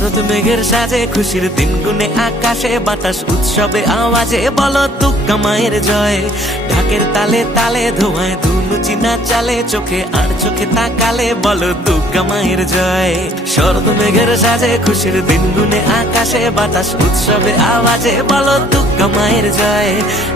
শরৎ মেঘের সাজে খুশির দিন গুনে আকাশে বাতাস উৎসবে আওয়াজে বলো দুর্গা মায়ের জয়। ঢাকের তালে তালে ধোঁয়ায় ধুনু চিনা চালে চোখে আর চোখে তাকালে বলো দুর্গা মায়ের জয়। শরৎ মেঘের সাজে খুশির দিন গুনে আকাশে বাতাস উৎসবে আওয়াজে বলো দুর্গা মায়ের জয়।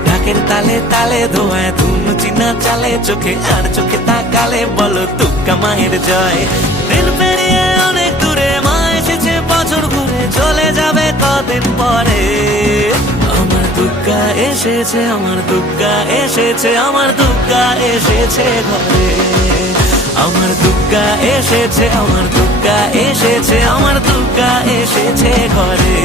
ঢাকের তালে তালে ধোঁয়ায় ধুনু চিনা চালে চোখে আর চোখে তাকালে বলো দুর্গা মায়ের জয়। দিন পেরিয়ে অনেক দূরে মা এসেছে বছর ঘুরে চলে যাবে কদিন পরে। আমার দুর্গা এসেছে, আমার দুর্গা এসেছে, আমার দুর্গা এসেছে ঘরে। আমার দুর্গা এসেছে, আমার দুর্গা এসেছে, আমার দুর্গা এসেছে ঘরে।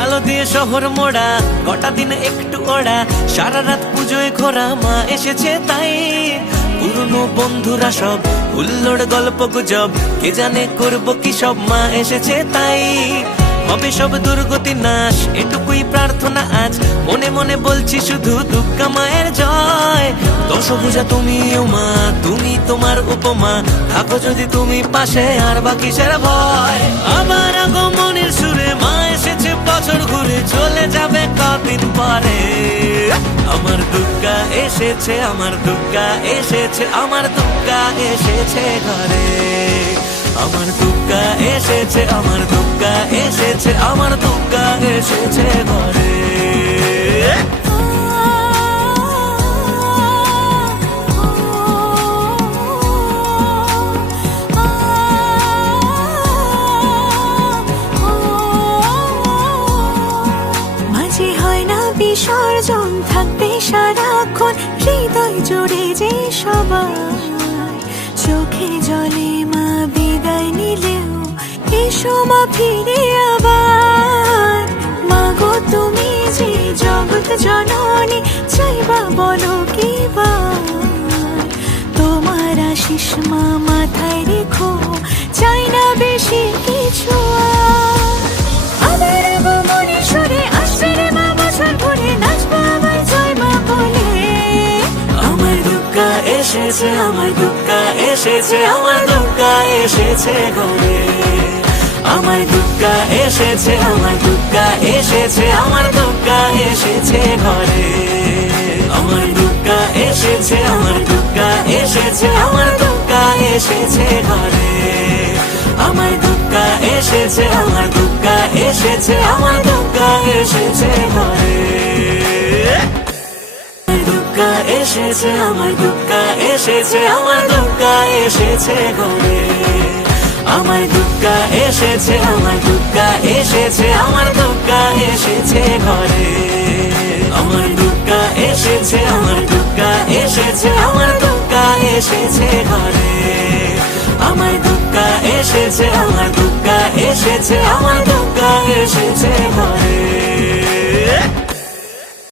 আলো দিয়ে শহর মোড়া গোটা দিন একটু ওড়া সারা রাত পুজোয় ঘোরা মা এসেছে তাই। পুরনো বন্ধুরা সব হুল্লোড় গল্প গুজব কে জানে করবো কি সব মা এসেছে তাই। হবে সব দুর্গতি নাশ এটুকুই প্রার্থনা আজ মনে মনে বলছি শুধু দুর্গা মায়ের জয়। দশভুজা তুমি মা তুমি তোমার উপমা থাকো যদি তুমি পাশে আর বাকি সেরা ভয়। আবার আগমনের সুরে মা এসেছে বছর ঘুরে চলে যাবে কদিন পরে। আমার দুর্গা এসেছে, আমার দুর্গা এসেছে, আমার দুর্গা এসেছে ঘরে। আমার দুর্গা এসেছে, আমার দুর্গা এসেছে, আমার দুর্গা এসেছে ঘরে। মাঝে হয় না বিসর্জন থাকবে সারাক্ষণ হৃদয় জুড়ে যে সবাই। চোখে জলে মা বিদায় নিলেও এসো মা ফিরে আবার। মাগো তুমি যে জগৎ জননী চাইবা বলো কি বার। তোমার আশিস মা মাথায় রেখো চাই না বেশি কিছু আর। আবার আগমনের সুরে আসবে রে মা বছর ঘুরে নাচবো আবার জয় মা বলে। আমার দুর্গা এসেছে, আমার দুর্গা এসেছে, আমার দুর্গা এসেছে ঘরে। আমার দুর্গা এসেছে, আমার দুর্গা এসেছে, আমার দুর্গা এসেছে ঘরে। আমার দুর্গা এসেছে, আমার দুর্গা এসেছে, আমার দুর্গা এসেছে ঘরে। আমার দুর্গা এসেছে, আমার দুর্গা এসেছে, আমার দুর্গা এসেছে ঘরে। দুর্গা এসেছে, আমার দুর্গা এসেছে, আমার দুর্গা এসেছে ঘরে। আমার দুর্গা এসেছে, আমার দুর্গা এসেছে, আমার দুর্গা এসেছে ঘরে। আমার দুর্গা এসেছে, আমার দুর্গা এসেছে, আমার দুর্গা এসেছে ঘরে। আমার দুর্গা এসেছে, আমার দুর্গা এসেছে, আমার দুর্গা এসেছে ঘরে।